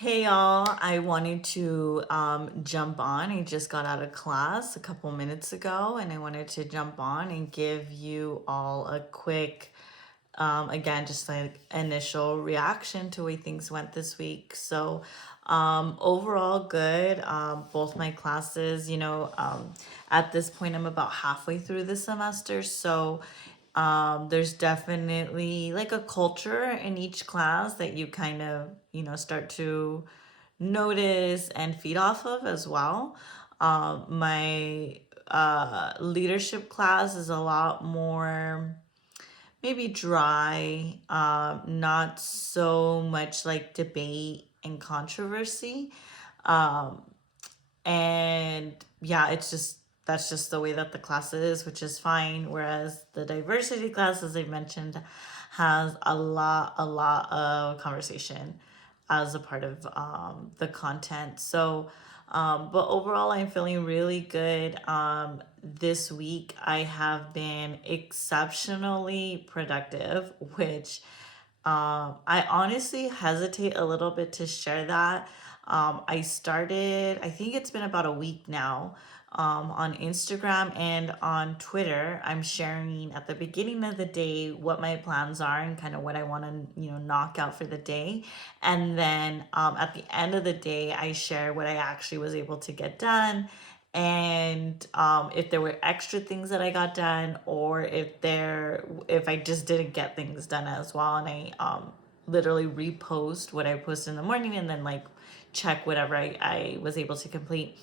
Hey y'all, I wanted to jump on. I just got out of class a couple minutes ago and I wanted to jump on and give you all a quick, again, just like initial reaction to the way things went this week. So, overall, good. Both my classes, at this point, I'm about halfway through the semester. So, there's definitely like a culture in each class that you kind of, start to notice and feed off of as well. My leadership class is a lot more maybe dry, not so much like debate and controversy. Um, and yeah, it's just that's just the way that the class is, which is fine. Whereas the diversity class, as I mentioned, has a lot of conversation as a part of the content. So, but overall, I'm feeling really good. This week, I have been exceptionally productive, which I honestly hesitate a little bit to share that. I started, I think it's been about a week now, on Instagram and on Twitter. I'm sharing at the beginning of the day what my plans are and kind of what I want to, knock out for the day. And then at the end of the day, I share what I actually was able to get done and if there were extra things that I got done, or if I just didn't get things done as well, and I literally repost what I post in the morning and then like check whatever I was able to complete.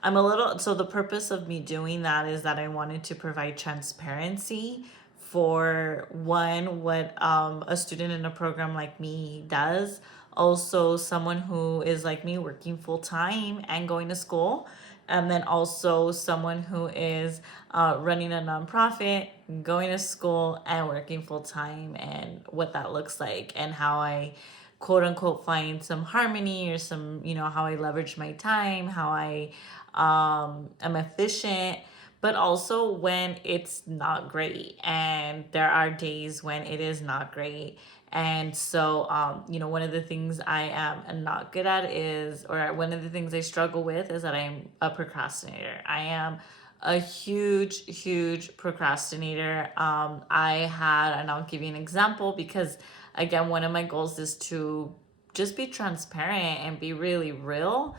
So the purpose of me doing that is that I wanted to provide transparency for one, what a student in a program like me does, also someone who is like me working full time and going to school, and then also someone who is running a nonprofit, going to school and working full time, and what that looks like, and how I quote unquote find some harmony, or some, how I leverage my time, how I am efficient, but also when it's not great. And there are days when it is not great. And so, one of the things I am not good at is, or one of the things I struggle with is that I'm a procrastinator. I am a huge procrastinator. And I'll give you an example because, again, one of my goals is to just be transparent and be really real.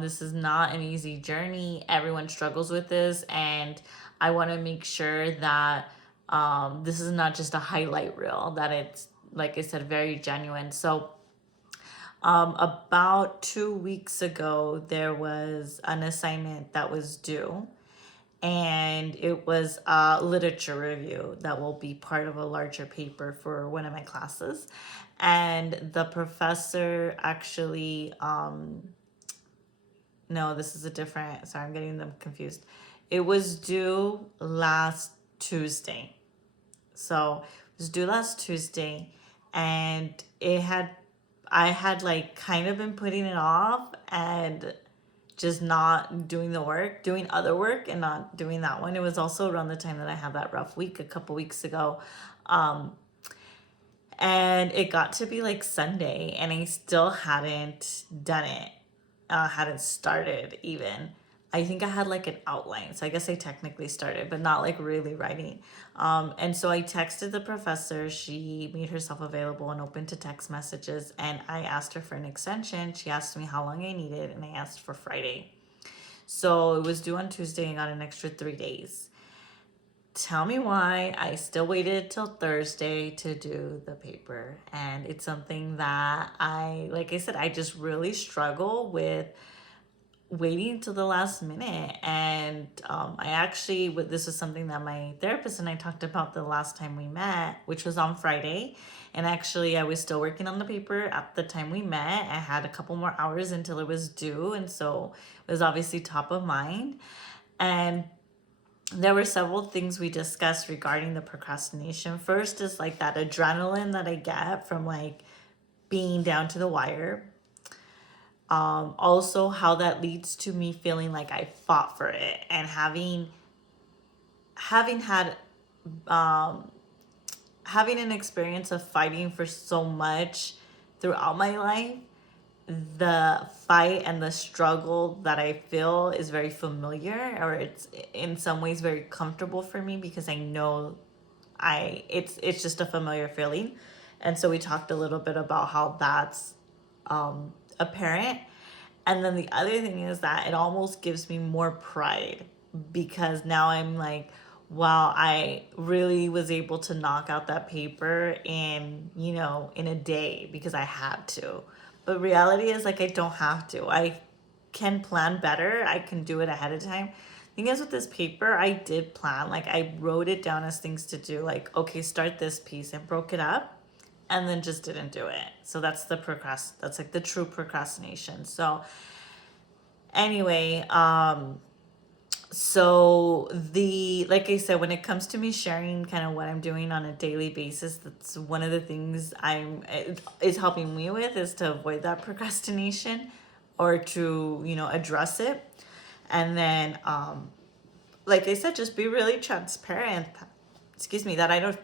This is not an easy journey. Everyone struggles with this, and I want to make sure that this is not just a highlight reel, that it's, like I said, very genuine. So, about 2 weeks ago, there was an assignment that was due, and it was a literature review that will be part of a larger paper for one of my classes. And the professor actually, no, this is a different, sorry, I'm getting them confused. It was due last Tuesday. So it was due last Tuesday, and I had like kind of been putting it off and just not doing the work, doing other work and not doing that one. It was also around the time that I had that rough week a couple weeks ago. Um, and it got to be like Sunday, and I still hadn't done it, hadn't started even. I think I had like an outline, so I guess I technically started, but not like really writing. And so I texted the professor. She made herself available and open to text messages, and I asked her for an extension. She asked me how long I needed, and I asked for Friday. So it was due on Tuesday and got an extra 3 days. Tell me why I still waited till Thursday to do the paper. And it's something that like I said, I just really struggle with waiting till the last minute. And this is something that my therapist and I talked about the last time we met, which was on Friday. And actually, I was still working on the paper at the time we met. I had a couple more hours until it was due. And so it was obviously top of mind. And there were several things we discussed regarding the procrastination. First is like that adrenaline that I get from like being down to the wire. Also, how that leads to me feeling like I fought for it, and having had having an experience of fighting for so much throughout my life. the fight and the struggle that I feel is very familiar, or it's in some ways very comfortable for me because I know it's just a familiar feeling. And so we talked a little bit about how that's apparent. And then the other thing is that it almost gives me more pride because now I'm like, wow, I really was able to knock out that paper in a day because I had to. But reality is like I don't have to. I can plan better. I can do it ahead of time. Thing is with this paper, I did plan. Like I wrote it down as things to do. Like, okay, start this piece and broke it up and then just didn't do it. So that's like the true procrastination. So anyway, so the like I said, when it comes to me sharing kind of what I'm doing on a daily basis, that's one of the things is helping me with, is to avoid that procrastination or to address it. And then like I said, just be really transparent, excuse me, that I don't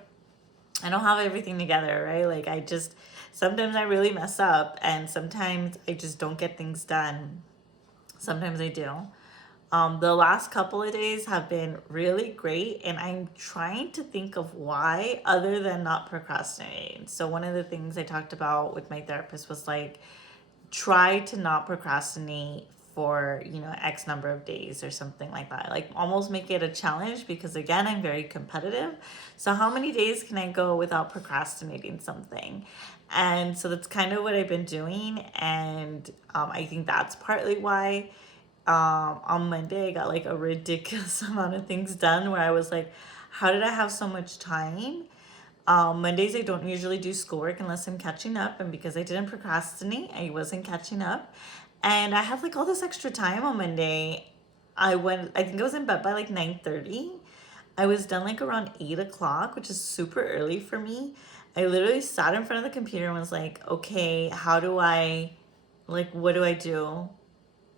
have everything together, right? Like I just sometimes I really mess up, and sometimes I just don't get things done. Sometimes I do. The last couple of days have been really great, and I'm trying to think of why other than not procrastinating. So, one of the things I talked about with my therapist was like, try to not procrastinate for x number of days or something like that, like almost make it a challenge, because again, I'm very competitive. So how many days can I go without procrastinating something? And so that's kind of what I've been doing. And I think that's partly why on Monday I got like a ridiculous amount of things done, where I was like, how did I have so much time? Mondays, I don't usually do schoolwork unless I'm catching up. And because I didn't procrastinate, I wasn't catching up. And I have like all this extra time on Monday. I think I was in bed by like 9:30. I was done like around 8 o'clock, which is super early for me. I literally sat in front of the computer and was like, okay, what do I do?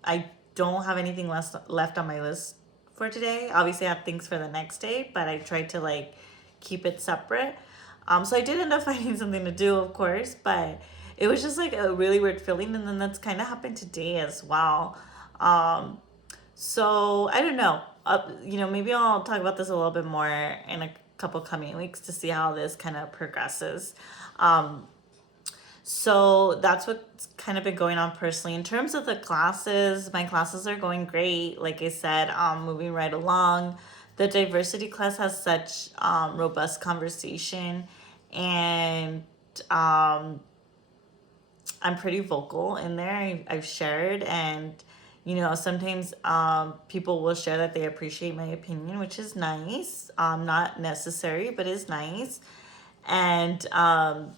I don't have anything left on my list for today. Obviously, I have things for the next day, but I tried to like keep it separate. So I did end up finding something to do, of course, but it was just like a really weird feeling. And then that's kind of happened today as well. So I don't know. Maybe I'll talk about this a little bit more in a couple coming weeks to see how this kind of progresses. So that's what's kind of been going on personally. In terms of the classes, my classes are going great. Like I said, moving right along. The diversity class has such robust conversation, and I'm pretty vocal in there. I've shared, and sometimes people will share that they appreciate my opinion, which is nice. Not necessary, but is nice. And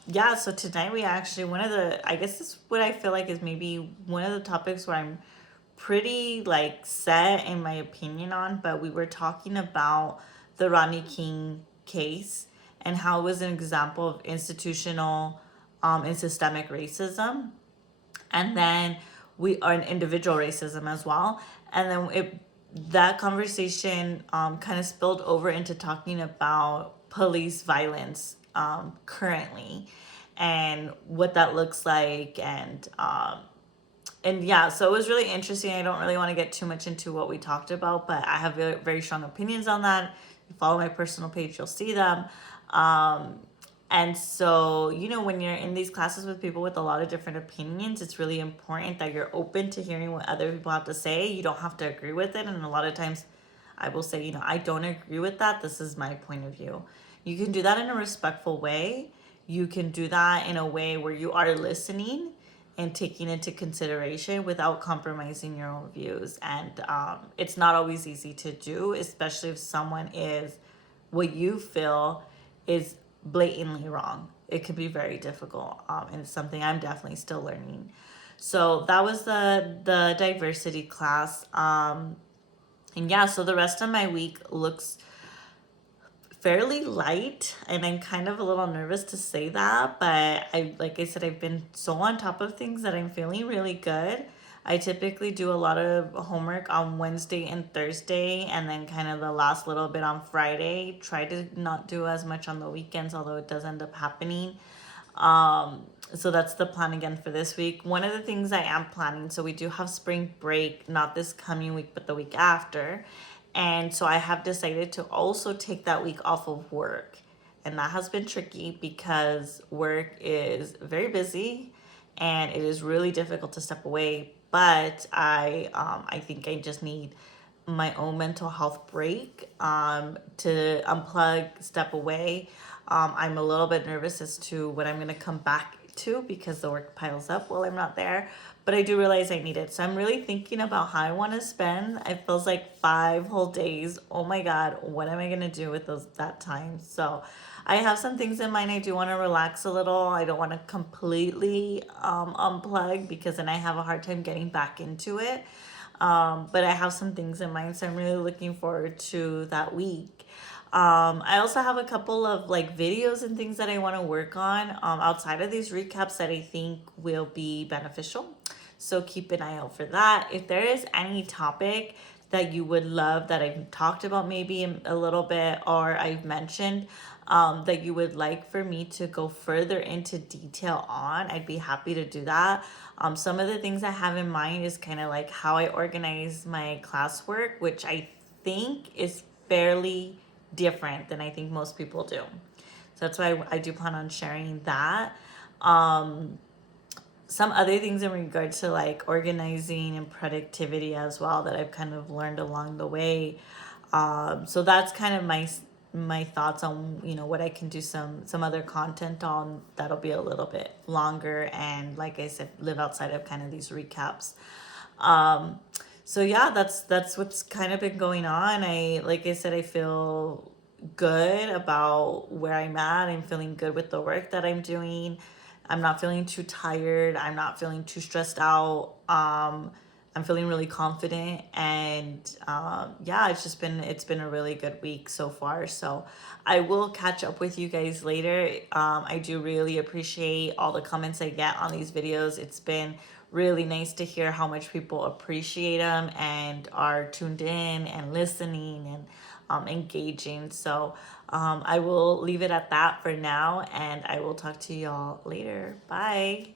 yeah, so tonight we actually, I guess this is what I feel like is maybe one of the topics where I'm pretty like set in my opinion on, but we were talking about the Rodney King case and how it was an example of institutional and systemic racism. And then we are an individual racism as well. And then that conversation kind of spilled over into talking about police violence currently, and what that looks like. And yeah, so it was really interesting. I don't really want to get too much into what we talked about, but I have very, very strong opinions on that. If you follow my personal page, you'll see them. And so, when you're in these classes with people with a lot of different opinions, it's really important that you're open to hearing what other people have to say. You don't have to agree with it. And a lot of times I will say, I don't agree with that. This is my point of view. You can do that in a respectful way. You can do that in a way where you are listening and taking into consideration without compromising your own views. And it's not always easy to do, especially if someone is what you feel is blatantly wrong. It can be very difficult, and it's something I'm definitely still learning. So that was the diversity class. And yeah, so the rest of my week looks fairly light, and I'm kind of a little nervous to say that, but like I said, I've been so on top of things that I'm feeling really good. I typically do a lot of homework on Wednesday and Thursday, and then kind of the last little bit on Friday. Try to not do as much on the weekends, although it does end up happening. So that's the plan again for this week. One of the things I am planning, so we do have spring break, not this coming week, but the week after. And so I have decided to also take that week off of work. And that has been tricky because work is very busy and it is really difficult to step away. But I think I just need my own mental health break, to unplug, step away. I'm a little bit nervous as to what I'm going to come back to because the work piles up while I'm not there. But I do realize I need it. So I'm really thinking about how I want to spend. It feels like 5 whole days. Oh my God, what am I going to do with that time? So I have some things in mind. I do want to relax a little. I don't want to completely unplug because then I have a hard time getting back into it. But I have some things in mind, so I'm really looking forward to that week. I also have a couple of like videos and things that I want to work on outside of these recaps that I think will be beneficial. So keep an eye out for that. If there is any topic that you would love that I've talked about maybe a little bit or I've mentioned, that you would like for me to go further into detail on, I'd be happy to do that. Some of the things I have in mind is kind of like how I organize my classwork, which I think is fairly different than I think most people do. So that's why I do plan on sharing that. Some other things in regard to like organizing and productivity as well that I've kind of learned along the way. So that's kind of my thoughts on what I can do some other content on that'll be a little bit longer and like I said live outside of kind of these recaps. Um, so yeah, that's what's kind of been going on. Like I said, I feel good about where I'm at. I'm feeling good with the work that I'm doing. I'm not feeling too tired. I'm not feeling too stressed out. I'm feeling really confident, and yeah, it's been a really good week so far. So I will catch up with you guys later. I do really appreciate all the comments I get on these videos. It's been really nice to hear how much people appreciate them and are tuned in and listening and engaging. So I will leave it at that for now, and I will talk to y'all later. Bye.